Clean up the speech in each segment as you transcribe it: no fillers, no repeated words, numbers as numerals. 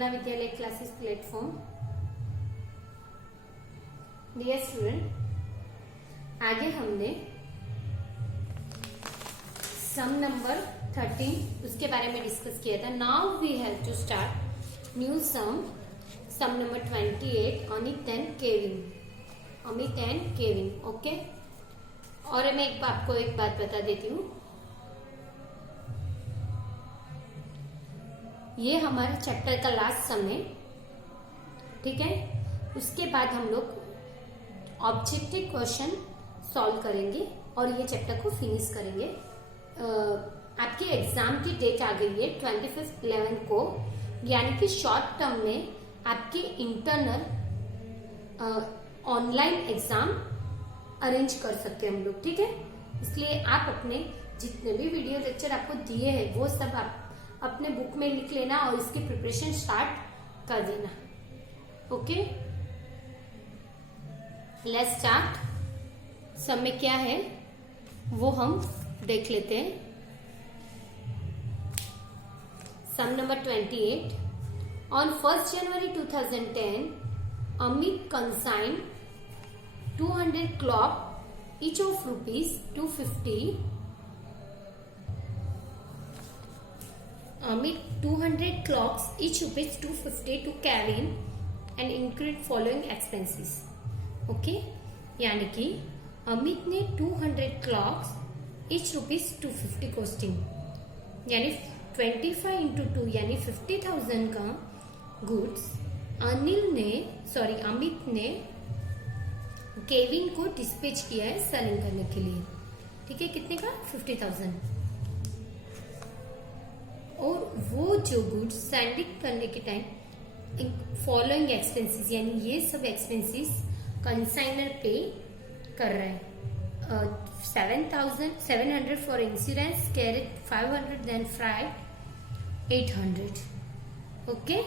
कमला विद्यालय classes platform. Dear student, आगे हमने सम नंबर 13 उसके बारे में डिस्कस किया था। Now we have to start new sum number 28 Amit and Kevin. Okay, और मैं आपको एक बात बता देती हूँ, ये हमारे चैप्टर का लास्ट सम है, ठीक है। उसके बाद हम लोग ऑब्जेक्टिव क्वेश्चन सॉल्व करेंगे और ये चैप्टर को फिनिश करेंगे। आपके एग्जाम की डेट आ गई है 25/11 को, यानी कि शॉर्ट टर्म में आपके इंटरनल ऑनलाइन एग्जाम अरेंज कर सकते हैं हम लोग, ठीक है। इसलिए आप अपने जितने भी वीडियो लेक्चर आपको दिए हैं वो सब आप अपने बुक में लिख लेना और इसकी प्रिपरेशन स्टार्ट कर देना। Okay, let's start. सब में क्या है वो हम देख लेते हैं। Sum number 28। On 1 January 2010 Amit consigned 200 clock each of ₹250. Amit 200 clocks each ₹250 to Kevin and include following expenses. Okay, यानी कि अमित ने 200 clocks each ₹250 कॉस्टिंग, यानी 25 into 2 यानी 50,000 का गुड्स अमित ने केविन को डिस्पैच किया है सेलिंग करने के लिए, ठीक है। कितने का? 50,000। और वो जो गुड्स सेंडिंग करने के टाइम फॉलोइंग एक्सपेंसेस, यानी ये सब एक्सपेंसेस कंसाइनर पे कर रहा है। 7,700 for insurance, carriage 500, then freight 800। Okay,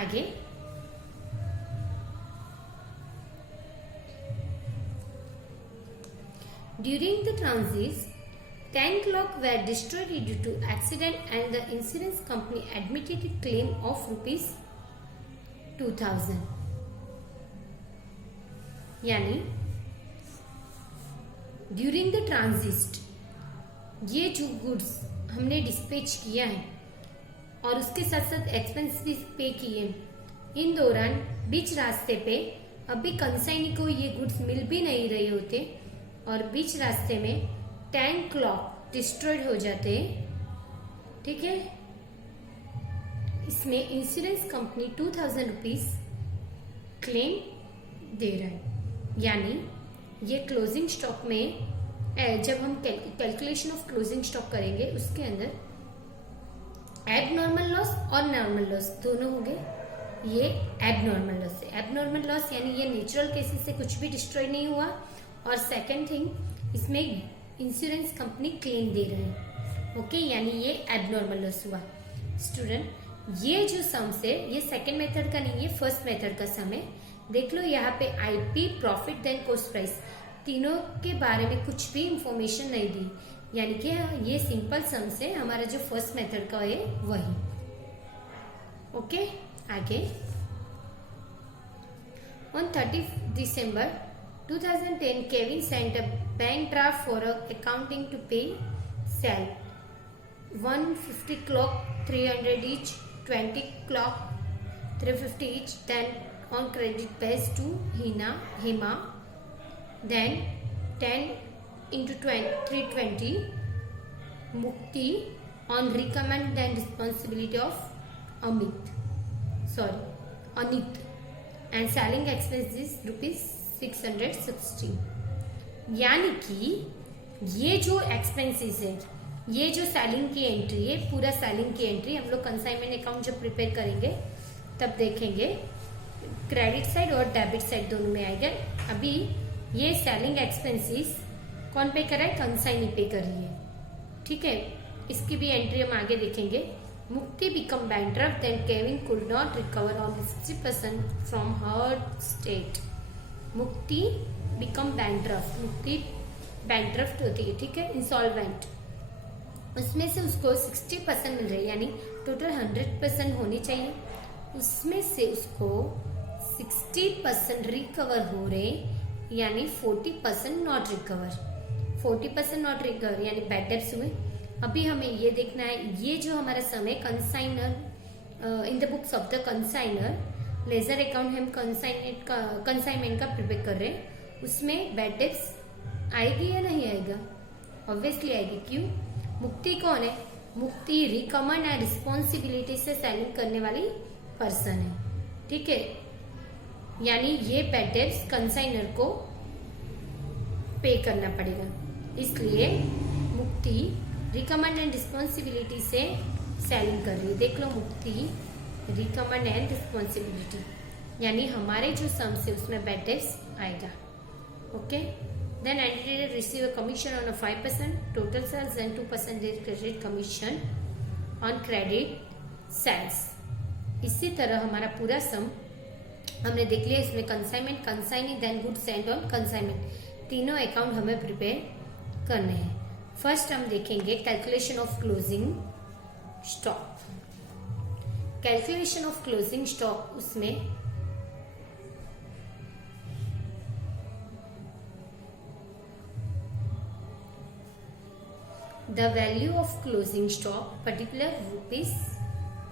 आगे during the transit 10 clock were destroyed due to accident and the insurance company admitted a claim of ₹2,000। यानी ड्यूरिंग द ट्रांजिट ये जो गुड्स हमने डिस्पैच किया है और उसके साथ साथ एक्सपेंस भी पे किए, इन दौरान बीच रास्ते पे अभी कंसाइनी को ये गुड्स मिल भी नहीं रहे होते और बीच रास्ते में 10 क्लॉक डिस्ट्रॉयड हो जाते, ठीक है। इसमें इंश्योरेंस कंपनी ₹2,000 क्लेम दे रहा है। यानी ये क्लोजिंग स्टॉक में जब हम कैलकुलेशन ऑफ क्लोजिंग स्टॉक करेंगे उसके अंदर एबनॉर्मल लॉस और नॉर्मल लॉस दोनों होंगे। ये एबनॉर्मल लॉस है। एबनॉर्मल लॉस यानी ये नेचुरल केसेस से कुछ भी डिस्ट्रॉय नहीं हुआ, और सेकेंड थिंग इसमें इंश्योरेंस कंपनी क्लेम दे रहे हैं। ओके, यानी ये एबनॉर्मल लॉस हुआ। स्टूडेंट, ये जो सम्स है ये सेकंड मेथड का नहीं है, फर्स्ट मेथड का सम है। देख लो यहाँ पे IP, profit, then cost price, तीनों के बारे में कुछ भी इंफॉर्मेशन नहीं दी, यानी कि ये सिंपल सम्स है। हमारा जो फर्स्ट मेथड का है वही। ओके, आगे on 30 December 2010 Kevin sent a bank draft for accounting to pay Sal 150 clock 300 each, 20 clock 350 each, then on credit base to Hema, then 10 into 320 Mukti on recommend and responsibility of Anit, and selling expenses ₹660। यानी कि ये जो expenses है, ये जो selling की entry है, पूरा सेलिंग की एंट्री हम लोग कंसाइनमेंट अकाउंट जब प्रिपेयर करेंगे तब देखेंगे, क्रेडिट साइड और डेबिट साइड दोनों में आएगा। अभी ये सेलिंग एक्सपेंसेस कौन पे कर रहा है? कंसाइनी पे कर रही है, ठीक है। इसकी भी एंट्री हम आगे देखेंगे। Mukti become bankrupt, then Kevin could not recover on 60% from her state. Mukti become bankrupt, Mukti bankrupt होती है, ठीक है, इंसॉल्वेंट। उसमें से उसको 60% मिल रही है, यानी टोटल 100% होनी चाहिए, उसमें से उसको 60% रिकवर हो रहे, यानी 40% नॉट रिकवर। 40% नॉट रिकवर यानी बैड डेब्ट्स हुए। अभी हमें ये देखना है, ये जो हमारा सम है consignor, in the books of the consignor ledger account हम कंसाइनमेंट का प्रिपेयर कर रहे हैं, उसमें बैड डेब्ट्स आएगी या नहीं आएगा? ऑब्वियसली आएगी। क्यों? मुक्ति कौन है? मुक्ति रिकमेंड एंड रिस्पॉन्सिबिलिटी से सेलिंग करने वाली पर्सन है, ठीक है। यानी ये बैड डेब्ट्स कंसाइनर को पे करना पड़ेगा, इसलिए मुक्ति रिकमेंड एंड रिस्पॉन्सिबिलिटी से सेलिंग कर रही है। देख लो, मुक्ति रिकमेंड एंड रिस्पॉन्सिबिलिटी, यानी हमारे जो सम्स है उसमें बैड डेब्ट्स आएगा। Okay, then entity receive a commission on a 5% total sales and 2% credit commission on credit sales। इसी तरह हमारा पूरा सम हमने देख लिया। इसमें consignment, consignee, then goods sent on consignment, तीनों अकाउंट हमें प्रिपेयर करने हैं। फर्स्ट हम देखेंगे calculation of closing stock. Calculation of closing stock, उसमें the value of closing stock particular rupees,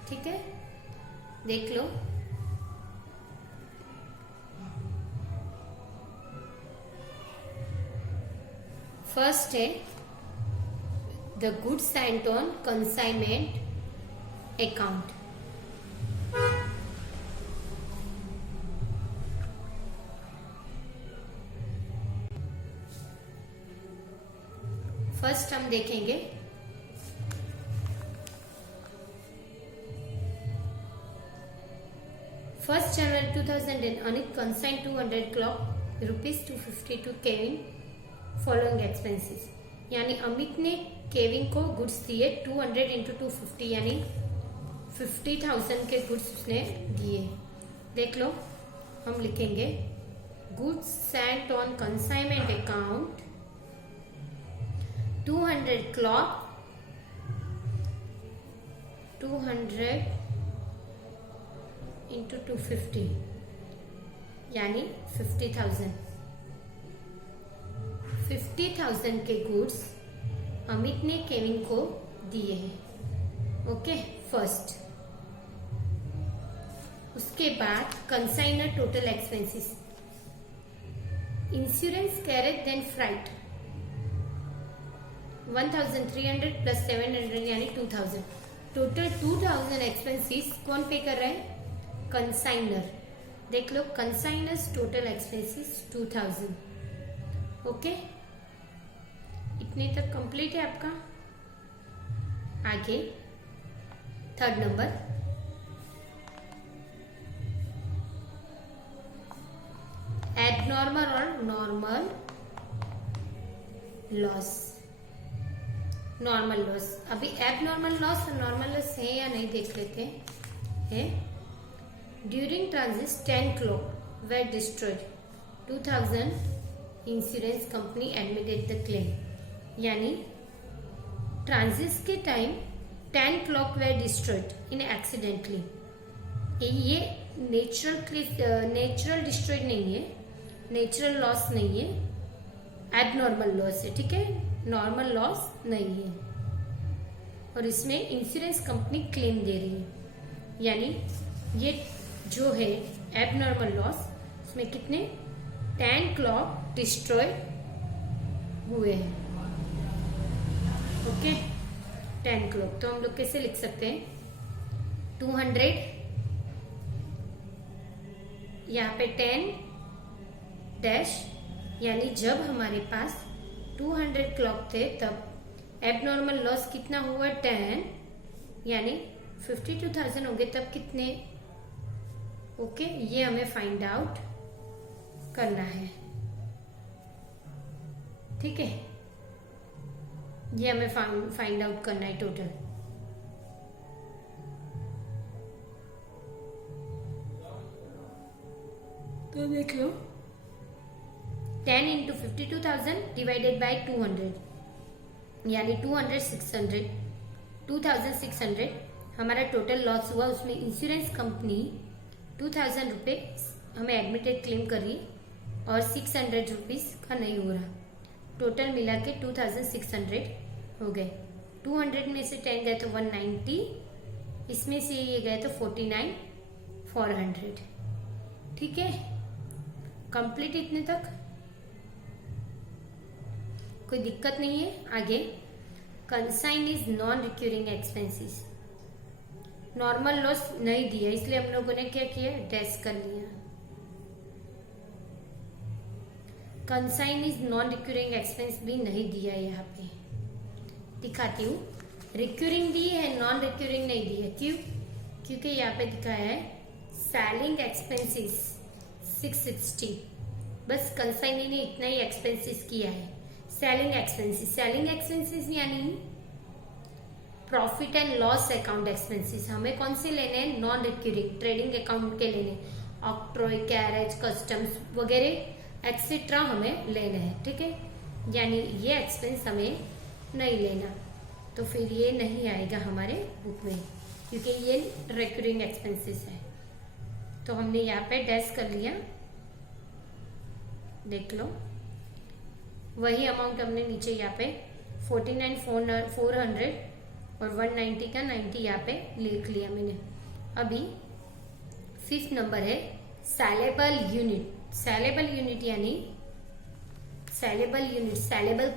ठीक है, देख लो। फर्स्ट है the goods sent on consignment account. First हम देखेंगे first January 2010 Anit consign 200 clock rupees 252 केविन फॉलोइंग एक्सपेंसेस, यानी अमित ने केविन को गुड्स दिए 200 इंटू 250 यानी 50,000 के गुड्स उसने दिए। देख लो, हम लिखेंगे goods sent on consignment account 200 clock 200 into 250 यानी 50,000। 50,000 के गुड्स अमित ने केविन को दिए हैं। Okay, first. उसके बाद consignor total expenses, insurance, carriage, then freight 1,300 plus 700 यानी 2,000। टोटल 2,000 एक्सपेंसेस कौन पे कर रहा है? कंसाइनर। देख लो, कंसाइनर्स टोटल एक्सपेंसेस 2,000। ओके, इतने तक कंप्लीट है आपका। आगे थर्ड नंबर, एबनॉर्मल और नॉर्मल लॉस। नॉर्मल लॉस, अभी एबनॉर्मल लॉस और नॉर्मल लॉस है या नहीं देख लेते हैं। During transit 10 clock were destroyed 2,000 insurance company admitted the claim, यानी ट्रांजिट के time 10 clock were destroyed in accidentally. ये नेचुरल डिस्ट्रॉयड नहीं है, नेचुरल लॉस नहीं है, एबनॉर्मल लॉस है, ठीक है, नॉर्मल लॉस नहीं है। और इसमें इंश्योरेंस कंपनी क्लेम दे रही है, यानी ये जो है एबनॉर्मल लॉस, उसमें कितने 10 क्लॉक डिस्ट्रॉय हुए हैं। ओके, 10 क्लॉक तो हम लोग कैसे लिख सकते हैं? 200 यहाँ पे 10 डैश, यानी जब हमारे पास 200 क्लॉक थे तब एबनॉर्मल लॉस कितना हुआ? 10, यानी 52,000 होंगे तब कितने? ओके, ये हमें फाइंड आउट करना है, ठीक है, ये हमें फाइंड आउट करना है टोटल। तो देख लो, 10 इंटू 52,000 डिवाइडेड बाई 200 यानी 2600 हमारा टोटल लॉस हुआ। उसमें इंश्योरेंस कंपनी 2000 रुपये हमें एडमिटेड क्लेम कर रही है और 600 रुपीज का नहीं हो रहा। टोटल मिला के 2600 हो गए। 200 में से 10 गए तो 190, इसमें से ये गए तो 49,400। ठीक है, कंप्लीट इतने तक, कोई दिक्कत नहीं है। आगे consign is non recurring expenses. Normal loss नहीं दिया इसलिए हम लोगों ने क्या किया, डैश कर लिया। Consign is non recurring expense भी नहीं दिया, यहाँ पे दिखाती हूँ। रिक्यूरिंग दी है, नॉन रिक्यूरिंग नहीं दी है। क्यों? क्योंकि यहाँ पे दिखा है सेलिंग एक्सपेंसेस 660, बस कंसाइन ने इतना ही एक्सपेंसेस किया है। सेलिंग एक्सपेंसेस यानी profit and loss account expenses हमें कौन से लेने हैं, नॉन रिक्यूरिंग ट्रेडिंग अकाउंट के लेने, ऑक्ट्रॉय, कैरेज, कस्टम्स वगैरह एक्सेट्रा हमें लेने हैं। ठीक है, यानी ये एक्सपेंस हमें नहीं लेना, तो फिर ये नहीं आएगा हमारे बुक में, क्योंकि ये रिक्यूरिंग एक्सपेंसेस है। तो हमने यहाँ पे डैश कर लिया, देख लो। वही अमाउंट हमने नीचे यहाँ पे 49,400 और 190 का 90 यहाँ पे लिख लिया मैंने। अभी 5th नंबर है सेलेबल यूनिट। सेलेबल यूनिट यानी सेलेबल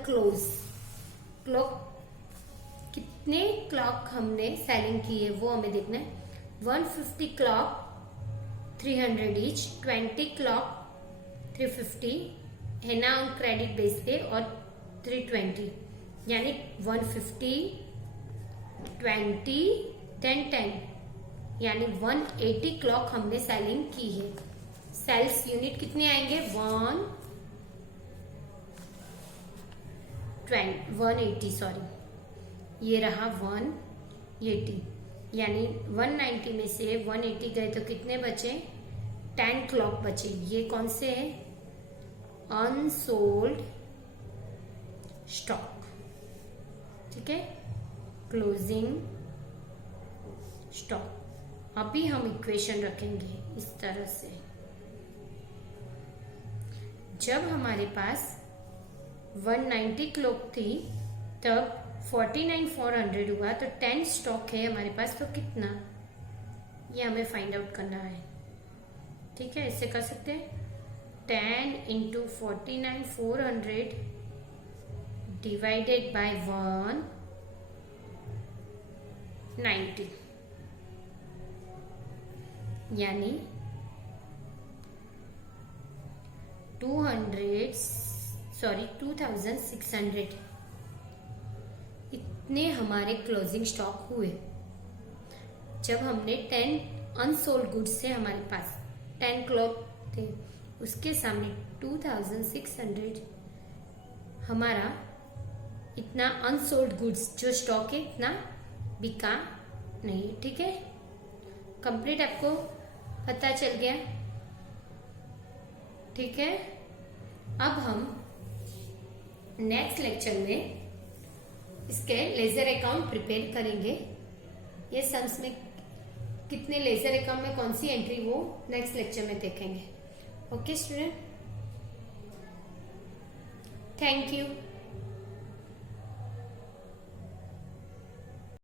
क्लॉक कितने क्लॉक हमने सेलिंग की है वो हमें देखना है। 150 क्लॉक 300 ईच, 20 क्लॉक 350 है ना ऑन क्रेडिट बेस पे, और 320 यानी 150 20 10 यानी 180 क्लॉक हमने सेलिंग की है। सेल्स यूनिट कितने आएंगे, 180 सॉरी, ये रहा 180, यानी 190 में से 180 गए तो कितने बचे, 10 क्लॉक बचे। ये कौन से है, अनसोल्ड स्टॉक। ठीक है, क्लोजिंग स्टॉक। अभी हम इक्वेशन रखेंगे इस तरह से, जब हमारे पास 190 क्लॉक थी तब 49,400 हुआ, तो 10 स्टॉक है हमारे पास, तो कितना, ये हमें फाइंड आउट करना है। ठीक है, ऐसे कर सकते हैं, 10 into 49,400 divided by 190 यानी 2,600 इतने हमारे क्लोजिंग स्टॉक हुए। जब हमने 10 अनसोल्ड गुड्स से हमारे पास 10 क्लॉक थे, उसके सामने 2,600 हमारा इतना अनसोल्ड गुड्स जो स्टॉक है इतना बिका नहीं। ठीक है, कंप्लीट आपको पता चल गया। ठीक है, अब हम नेक्स्ट लेक्चर में इसके लेजर अकाउंट प्रिपेयर करेंगे। ये सम्स में कितने लेजर अकाउंट में कौन सी एंट्री वो नेक्स्ट लेक्चर में देखेंगे। Okay student, thank you.